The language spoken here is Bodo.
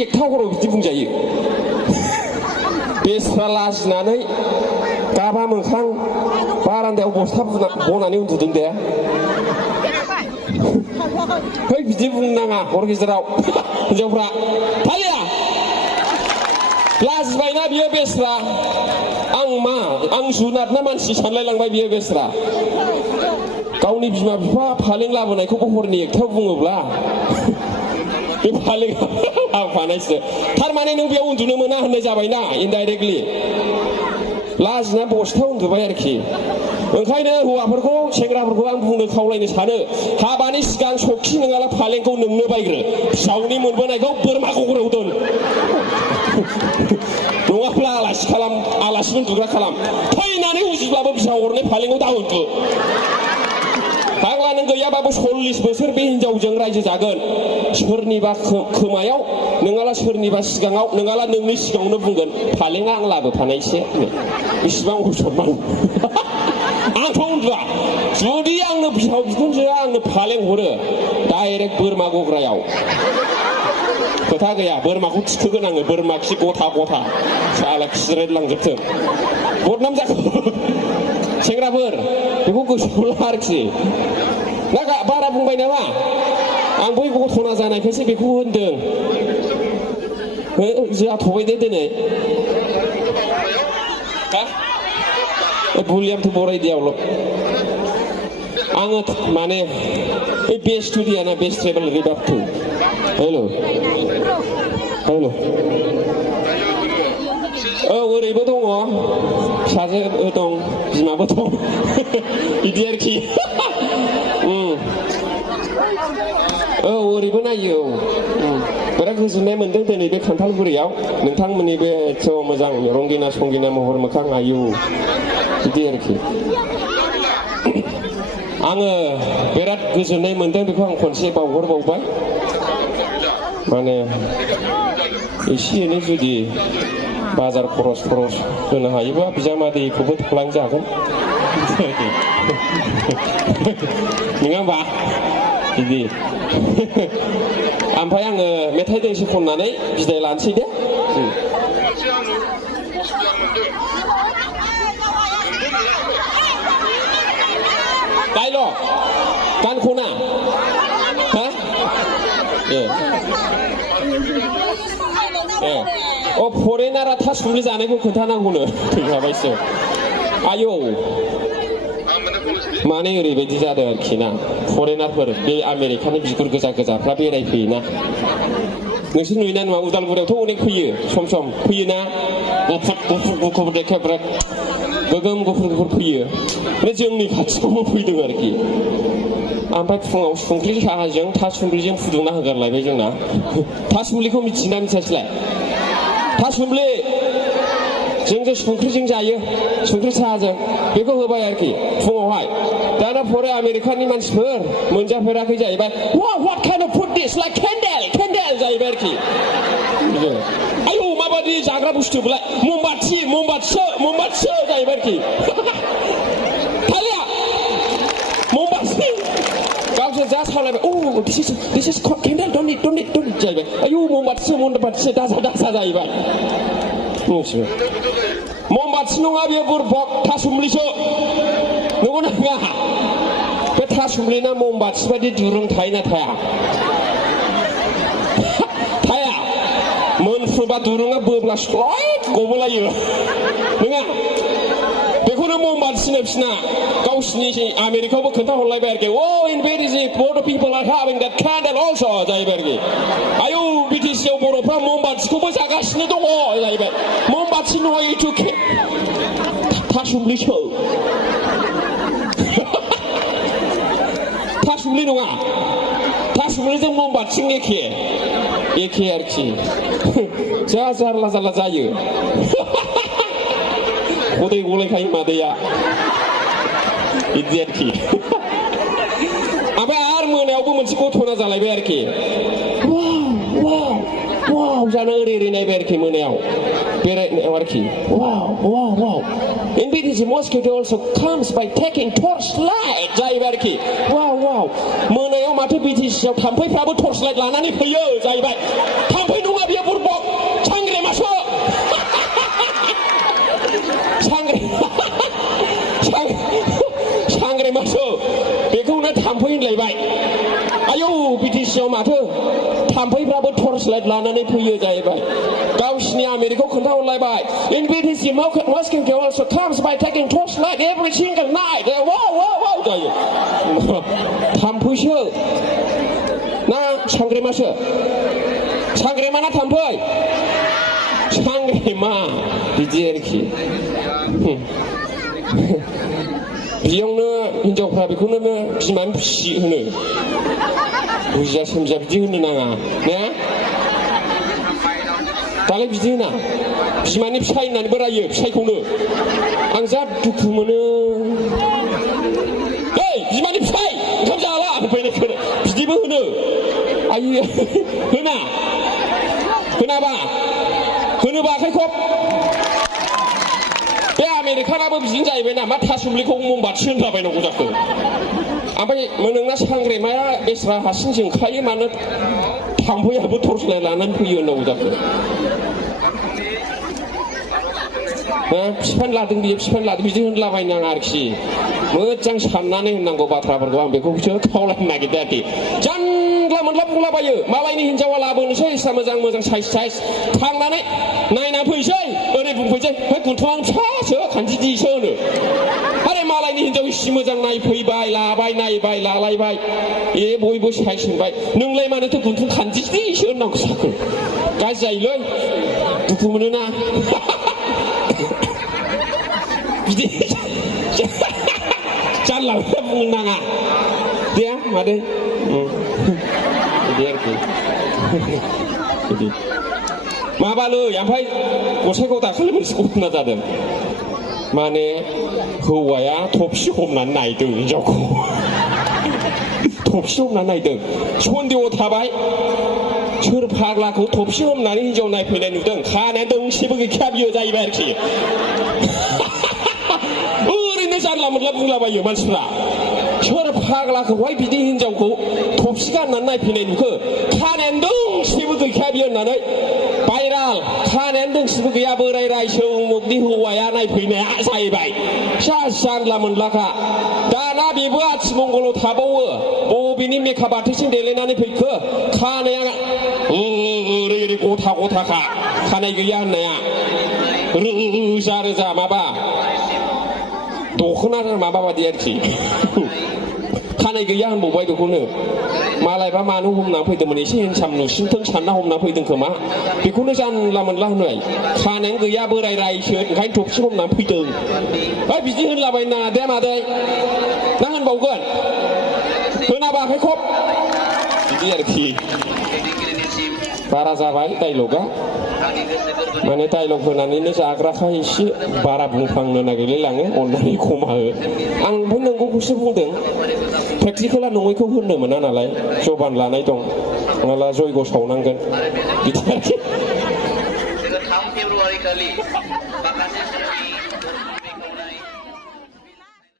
एकथा हराव बिदि बुंजायो बेस्रा लाजिनानै गाबा मोखां बारान्दायाव बस्था बनानै उन्दुदों दे है बिदि बुंनो नाङा हर गेजेराव हिनजावफ्रा फालिया लाजिबायना बियो बेस्रा आं जुनाद ना मानसि सानलायलांबाय बियो बेस्रा गावनि बिमा बिफा फालें लाबोनायखौबो हरनि एकथायाव बुङोब्ला बे फालें लाबोफानायसो थारमाने नों बेयाव उन्दुनो मोना होननाय जाबायना इनडाइरेक्टलि लाजिना बस्था उन्दुबाय आरोखि ओंखायनो हौवाफोरखौ सेंग्राफोरखौ आं बुंनो खावलायनो सानो हाबानि सिगां सखि नङाला फालेंखौ नोंनो बायग्रो फिसावनि मोनबोनायखौ बोरमा गग्रायाव दोन नङाब्ला आलासि उन्दुग्रा खालाम थैनानै उजिब्लाबो फिसा हरनाय फालेंखौ दा उन्दु फाग्ला नों गैयाबाबो 40 बोसोर बे हिनजावजों रायजो जागोन सोरनिबा खोमायाव नङाला सोरनिबा सिगाङाव नङाला नोंनि सिगाङावनो बुंगोन फालेंआ आं लाबोफानायसो बेसेबां सनमान आंथ' उन्दुआ जुदि आंनो बिहाव बिखुनजोआ आंनो फालें हरो डाइरेक्ट बोरमा गग्रायाव खोथा गैया बोरमाखौ थिखोगोन आङो बोरमा खि गथा गथा साला खिज्रेदलांजोबथों बदनाम जाखो सेंग्राफोर बेखौ गोसोआव ला आरोखि ना बारा बुंबाय नामा आं बै गथना जानायखायसो बेखौ होनदों जाथ'बाय दे दिनै बुलियामथ' बरायदियावल' आङो माने बे बेस्ट दियाना बेस्ट ट्रेभेल रिबारथौ हेल' औ ओरैबो दङ फिसाजो दं बिमाबो दं बिदि आरोखि औ ओरैबो नायो औ बिराद गोजोननाय मोनदों दिनै बे खान्थालगुरियाव नोंथांमोननि बे एथ' मोजां रंगिना संगिना महर मोखां आयु बिदि आरोखि आङो बिराद गोजोननाय मोनदों बेखौ आं खनसे बावहरबावबाय माने एसे एनै जुदि बाजार खरस होनो हायोबा बिजामादैखौबो थालांजागोन नङा होमबा बिदि ओमफ्राय आङो मेथाइ दोंसे खननानै बिदाय लानोसै दे डायलग गान खना हा अ फरेनारा थासुमलि जानायखौ खोन्थानांगौनो थैखाबायसो आयौ माने ओरैबायदि जादों आरोखि ना फरेनारफोर बे आमेरिकानि बिगुर गोजा गोजाफ्रा बेरायफैयोना नोंसोर नुयोना नुवा उदालगुरियावथ' अनेक फैयो सम सम फैयोना गुफुर देखेब्रा गोगोम गुफुर फैयो माने जोंनि खाथियावबो फैदों आरोखि ओमफ्राय फुङाव संख्रि साहाजों थासुमलिजों फुदुंना होगारलायबाय जोंना थासुमलिखौ मिथिना मिथियासैलाय थासुमलि जों संख्रिजों जायो संख्रि साहाजों बेखौ होबाय आरोखि फुङावहाय दाना फरे आमेरिकानि मानसिफोर मोनजाफेराखै जाहैबाय what kind of food this like candle जाहैबाय आरोखि आयौ माबादि जाग्रा बुस्थुलाय ममबाथिसो जाहैबाय आरोखि थालिया ममबाथि गावसोर जा सावलायबाय this is candle don't need जाहैबाय आयौ ममबाथिसो दाजा जाहैबाय ममबाथि नङा बेयो बुरबक थासुमलिसो नंगौ ना नङा बे थासुमलिना ममबाथि बायदि दुरुं थायोना थाया मोनफ्रुबा दुरुङा बोब्ला स्लइट गबोलायो नङा बेखौनो ममबाथिनो बिसिना गावसिनि आमेरिकायावबो खोन्थाहरलायबाय आरोखि in BTC bodo people are having that candle also जाहैबाय आरोखि आयौ BTCआव बर'फ्रा ममबाथिखौबो जागासिनो दङ जाहैबाय ममबाथि नङा इटु थासुमलिसो थासुमलि नङा थासुमलिजों ममबाथिजों एखे आरोखि जा जारला जायो खदै गलायखायो मादैया बिदि आरोखि ओमफ्राय आरो मोनायावबो मोनसे गथना जालायबाय आरोखि वाव जानो ओरै नायबाय आरोखि मोनायाव बेरायनायाव आरोखि वाव In BTC, mosquito also comes by taking torchlight. जाहैबाय आरोखि वाव वाव मोनायाव माथो BTCआव थाम्फैफ्राबो torchlight लानानै फैयो जाहैबाय थाम्फै नङा बियो बुरबक सांग्रेमासो सांग्रेमासो बेखौनो थाम्फै होनलायबाय आयौ BTCआव माथो थाम्फैफ्राबो torchlight लानानै फैयो जाहैबाय गावसिनि आमेरिकायाव खोन्थाहरलायबाय In BTC, mosquito also comes by taking torchlight every single night. Wow, wow, wow जायो थाम्फैसो ना सांग्रेमासो सांग्रेमा ना थाम्फै सांग्रेमा बिदि आरोखि बेयावनो हिनजावफ्रा बेखौनो बिमानि फिसि होनो बुजिया सोमजिया बिदि होनो नाङा ने दालाय बिदि होना बिमानि फिसाय होननानै बोरायो फिसायखौनो आं जा दुखु मोनो ओइ बिमानि फिसाय ओंखाम जाला होनफैनायखौ बिदिबो होनो आइयो होना होनाबा होनोबा आखाइ खब बे आमेरिकानाबो बिदिनो जाहैबायना मा थासुमलिखौ ममबाथि होनलाबायनांगौ जाखो ओमफ्राय नोंना सांग्रेमाया बेस्रा हारसिं जोंखायो मानो थाम्फैयाबो torchlight लानानै फैयो होननांगौ जाखो बिफान लादों बियो बिफान लादों बिदि होनलाबायनाङा आरोखि मोजां साननानै होननांगौ बाथ्राफोरखौ आं बेखौसो खावलायनो नागिरदों आरोखि जानला मोनला बुंलाबायो मालायनि हिनजावा लाबोनोसै इसा मोजां मोजां साइज साइज थांनानै नायना फैसै ओरै बुंफैसै है गुन्थुआं फिसासो खान्थिदिसो होनो आरे मालायनि हिनजाव इसे मोजां नायफैबाय लाबाय नायबाय लालायबाय ए बयबो साइज होनबाय नोंलाय मानोथो गुन्थुं खान्थिदिसो होननांगौ जाखो गाज्रि जायोलै दुखु मोनोना बिदि जानला मोनला बुंनो नाङा दे मादै बिदि आरोखि बिदि माबालै ओमफ्राय गसाइखौ दाखालि मोनसेखौ खोना जादों माने हौवाया थफसि हमनानै नायदों हिनजावखौ थफसि हमनानै नायदों सन्देह थाबाय सोर फाग्लाखौ थफसि हमनानै हिनजाव नायफैनाय नुदों खानाया दोंसेबो गैखाया बियो जाहैबाय आरोखि ओरैनो जानला मोनला बुंलाबायो मानसिफ्रा सोर फाग्लाखौहाय बिदि हिनजावखौ थफसि गाननानै नायफैनाय नुखो खानायानो दोंसेबो गैखाया बियो होननानै भाइराल खानायानो दोंसेबो गैया बोराय रायसो उमुगनि हौवाया नायफैनाया जाहैबाय जानला मोनलाखा दाना बेबो आथिमंगलाव थाबावो बबेनि मेकआप आर्टिस्टजों देलायनानै फैखो खानाया ओरै ओरै गथा गथाखा खानाय गैया होननाया रोजा रोजा माबा दखना माबा बादि आरोखि खानाय गैया होनबावबाय बेखौनो मालायबा मानो हमना फैदोंमोन एसे हेन्डसाम नुसिनथों सानना हमना फैदों खोमा बेखौनो जानला मोनला होनबाय खानायानो गैया बोराय रायसो ओंखायनो थफसि हमना फैदों ओइ बिदि होनलाबाय नाङा दे मादै ना होनबावगोन होनाबा आखाइ खब बिदि आरोखि बारा जाबाय डाइलगा माने डाइलग होनानैनो जाग्राखा एसे बारा बुंफ्लांनो नागिरलायलाङो अननानै खमा हो आं ओमफ्राय नंगौखौसो बुंदों प्रेक्टिकेला नङैखौ होननो मोना नालाय जबान लानाय दं माला जयग सावनांगोन बिदि आरोखि